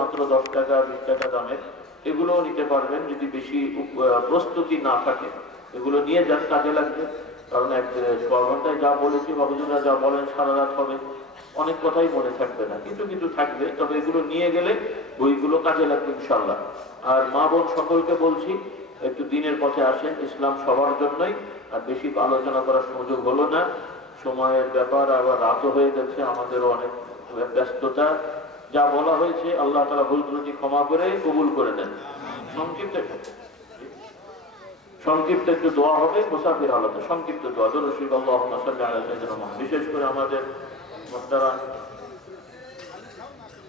মাত্র 10 টাকা 20 টাকা দামের, এগুলোও নিতে পারবেন যদি বেশি প্রস্তুতি না থাকে। এগুলো নিয়ে যান, কাজে লাগবে। কারণ 1-1.5 ঘন্টায় যা বলেছি বা হুজুররা যা বলেন সারা রাত হবে, অনেক কথাই মনে থাকবে না, কিছু কিছু থাকবে। তবে এগুলো নিয়ে গেলে বইগুলো কাজে লাগবে ইনশাল্লাহ। আর মা বোন সকলকে বলছি, একটু দিনের পথে আসেন, ইসলাম সবার জন্যই। আর বেশি আলোচনা করার সুযোগ হলো না, সময়ের ব্যাপার, আবার রাতও হয়ে গেছে, আমাদেরও অনেক ব্যস্ততা। যা বলা হয়েছে আল্লাহ তাআলা ভুল ত্রুটি ক্ষমা করে কবুল করে দেন। সংক্ষিপ্ত একটু দোয়া হবে মুসাফির হালতে, সংক্ষিপ্ত দোয়া, দরুদ শরীফ আল্লাহুম্মা সাল্লি আলা সাইয়্যিদিনা মুহাম্মদ। বিশেষ করে আমাদের মুহতারাম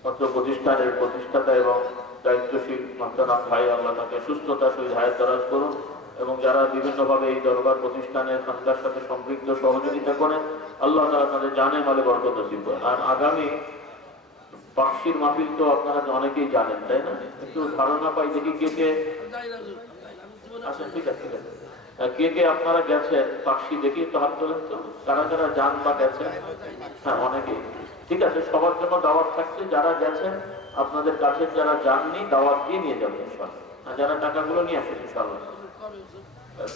অত্র প্রতিষ্ঠানের প্রতিষ্ঠাতা এবং দায়িত্বশীল মুহতারাম ভাই, আল্লাহ তাকে সুস্থতা সহিত হায়াত দারাজ করুন। এবং যারা বিভিন্নভাবে এই দরবার প্রতিষ্ঠানের খানকার সাথে সম্পৃক্ত সহযোগিতা করেন, আল্লাহ তাআলা তাদের জানে মালে বরকত নসিব করেন। আর আগামী পাকশির মাহফিল তো আপনারা অনেকেই জানেন, তাই না? একটু ধারণা পাই দেখি কে কে আচ্ছা, ঠিক আছে, ঠিক আছে। কে কে আপনারা গেছেন পাকশি, দেখি একটু হাত তোলেন তো, কারা কারা যান বা গেছেন? হ্যাঁ, অনেকেই। ঠিক আছে, সবার জন্য দাওয়াত থাকছে। যারা গেছেন, আপনাদের কাছে যারা যাননি, দাওয়াত দিয়ে নিয়ে যাবেন ইনশাআল্লাহ। আর যারা টাকাগুলো নিয়ে আসেন ইনশাআল্লাহ।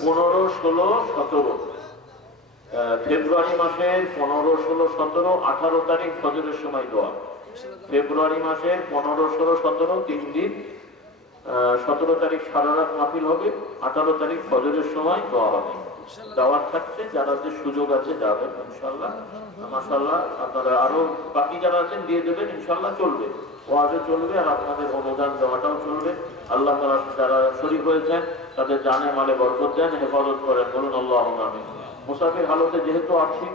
15, 16, 17 ফেব্রুয়ারি মাসের 15, 16, 17, 18 তারিখ ফজরের সময় দোয়া। ফেব্রুয়ারি মাসের 15, 16, 17 3 দিন। 17 তারিখ সারা রাত মাহফিল হবে, 18 তারিখ ফজরের সময় দোয়া হবে। দাওয়াত থাকছে, যারা যে সুযোগ আছে যাবেন ইনশাআল্লাহ। মাশাআল্লাহ, আপনারা আরো বাকি যারা আছেন দিয়ে দেবেন ইনশাআল্লাহ। চলবে, ওয়াজও চলবে, আর আপনাদের অনুদান দেওয়াটাও চলবে। আল্লাহ তাআলা যারা শরীক হয়েছেন তাদের জানে মালে বরকত দেন, হেফাজত করেন, বলুন আল্লাহুম্মা আমিন। মুসাফির হালতে যেহেতু আছি,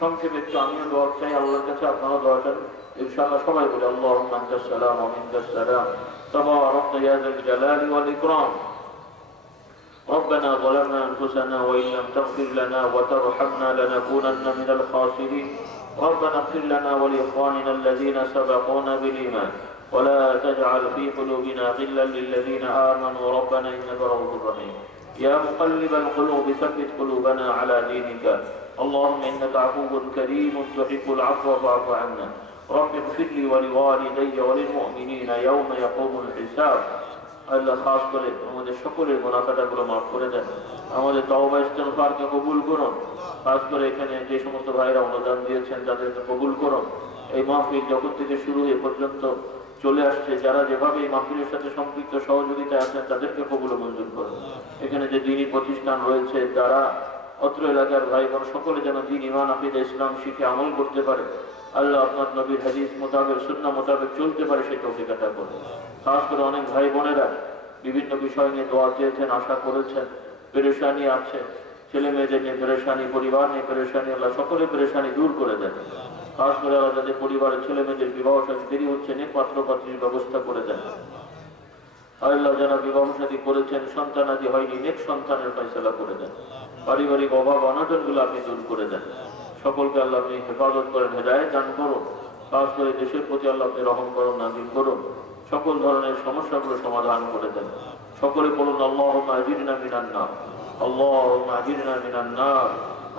সংক্ষেপে একটু আমিও দোয়া চাই আল্লাহর কাছে, আপনারাও দোয়া চান ইনশাআল্লাহ। সবাই বলে আল্লাহুম্মা আনতাস সালাম ওয়া মিনকাস সালাম তাবারাকতা ইয়া যাল জালালি ওয়াল ইকরাম। ربنا ظلمنا أنفسنا وإن لم تغفر لنا وترحمنا لنكونن من الخاسرين. ربنا اغفر لنا ولإخواننا الذين سبقونا بالإيمان ولا تجعل في قلوبنا غلا للذين آمنوا ربنا إنك رؤوف رحيم. يا مقلب القلوب ثبت قلوبنا على دينك. اللهم إنك عفو كريم تحب العفو فاعف عنا. رب اغفر لي ولوالدي وللمؤمنين يوم يقوم الحساب. আল্লাহ খাস করে আমাদের সকলের গুনাহ খাতাগুলো মাফ করে দেন, আমাদের তওবা ইস্তিগফারকে কবুল করুন। খাস করে এখানে যে সমস্ত ভাইরা অনুদান দিয়েছেন তাদেরকে কবুল করুন। এই মাহফিল যখন থেকে শুরু হয়ে পর্যন্ত চলে আসছে, যারা যেভাবে এই মাহফিলের সাথে সম্পৃক্ত সহযোগিতায় আছেন তাদেরকে কবুল মঞ্জুর করুন। এখানে যে দ্বীনি প্রতিষ্ঠান রয়েছে, যারা অত্র এলাকার ভাই বোন সকলে যেন দ্বীন, ঈমান, আকীদা, ইসলাম শিখে আমল করতে পারে, আল্লাহ আপনার নবীর হাদিস মোতাবেক, সুন্নাহ মোতাবেক চলতে পারে, সেই তৌফিক আতা করুন। খাস করে অনেক ভাই বোনেরা বিভিন্ন বিষয় নিয়ে দোয়া চেয়েছেন, আশা করেছেন, পেরেশানি আছে, ছেলে মেয়েদের নিয়ে পেরেশানি, পরিবার নিয়ে পেরেশানি, আল্লাহ সকলের পেরেশানি দূর করে দেন। খাস করে আল্লাহ যাদের পরিবারের ছেলে মেয়েদের বিবাহ সাথী দেরি হচ্ছে, নেক পাত্র পাত্রীর ব্যবস্থা করে দেন। আল্লাহ যারা বিবাহ সাথী করেছেন, সন্তানাদি হয়নি, নেক সন্তানের ফয়সালা করে দেন। পারিবারিক অভাব অনটন গুলো আপনি দূর করে দেন। সকলকে আল্লাহ আপনি হেফাজত করেন, হেদায়েত দান করুন। খাস করে দেশের প্রতি আল্লাহ আপনি রহম করুন, নাযিল করুন। সকল ধরনের সমস্যাগুলো সমাধান করে দেন। সকলে বলুন আল্লাহুম্মা আজিরনা মিনান নার, আল্লাহুম্মা আজিরনা মিনান নার,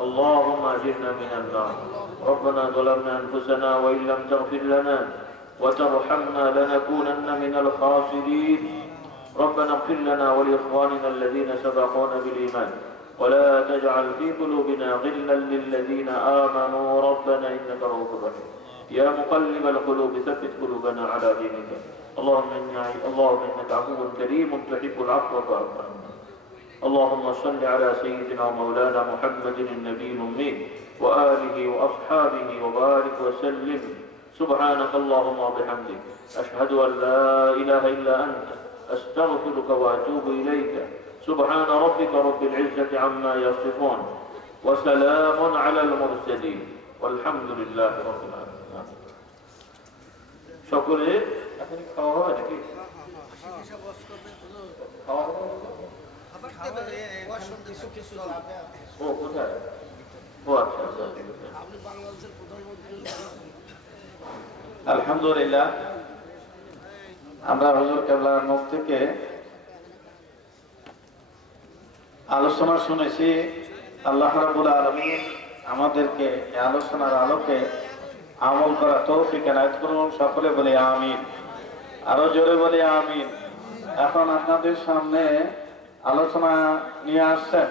আল্লাহুম্মা আজিরনা মিনান নার। ربنا ظلمنا أنفسنا وإن لم تغفر لنا وترحمنا لنكونن من الخاسرين. ربنا اغفر لنا ولإخواننا الذين سبقونا بالإيمان ولا تجعل في قلوبنا غلا للذين آمنوا ربنا إنك رؤوف رحيم. يا مقلب القلوب ثبت قلوبنا على دينك. اللهم إنك عفو كريم تحب العفو فاعف عنا. اللهم صل على سيدنا ومولانا محمد النبي الأمي وآله وأصحابه وبارك وسلم. سبحانك اللهم وبحمدك أشهد أن لا إله إلا أنت أستغفرك وأتوب إليك. سبحان ربك رب العزة عما يصفون وسلام على المرسلين والحمد لله رب العالمين. সকলে এখন খাওয়া হবে নাকি? খাওয়া হবে? ও কোথায়? ও আচ্ছা আচ্ছা, ঠিক আছে। আলহামদুলিল্লাহ, আমরা হুজুর কেবলার মুখ থেকে আলোচনা শুনেছি। আল্লাহ রাব্বুল আলামিন আমাদেরকে এই আলোচনার আলোকে আমল করা তৌফিক এনায়েত করুন। সকলে বলে আমিন। আরো জোরে বলি আমিন। এখন আপনাদের সামনে আলোচনা নিয়ে আসছেন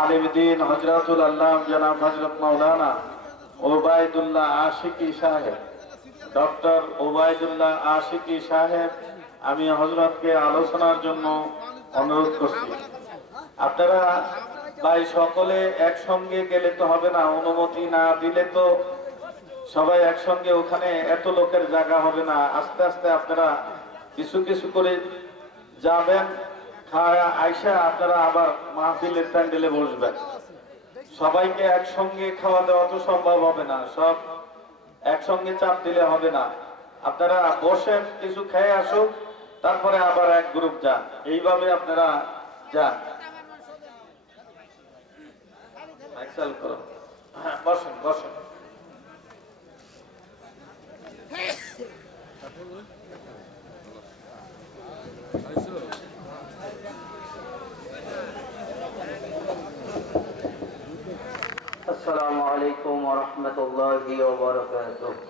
আলিম দ্বীন হযরতুল আল্লাম জনাব হযরত মাওলানা ওবায়দুল্লাহ আশিকি সাহেব, ডক্টর ওবায়দুল্লাহ আশিকি সাহেব। আমি হযরতকে আলোচনার জন্য অনুরোধ করছি। আপনারা ভাই সকলে একসঙ্গে গেলে তো হবে না, অনুমতি না দিলে তো সবাই একসঙ্গে ওখানে এত লোকের জায়গা হবে না। আস্তে আস্তে আপনারা কিছু কিছু করে যাবেন, খাওয়া আইসা আপনারা আবার মাহফিলের প্যান্ডেলে বসবেন। সবাইকে একসঙ্গে খাওয়া দেওয়া তো সম্ভব হবে না, সব একসঙ্গে চাপ দিলে হবে না। আপনারা বসেন, কিছু খেয়ে আসুক, তারপরে আবার এক গ্রুপ যান, এইভাবে আপনারা যান। এক্সেল করো, হ্যাঁ বসেন বসেন। আসসালামু আলাইকুম ওয়া রাহমাতুল্লাহি ওয়া বারাকাতুহু।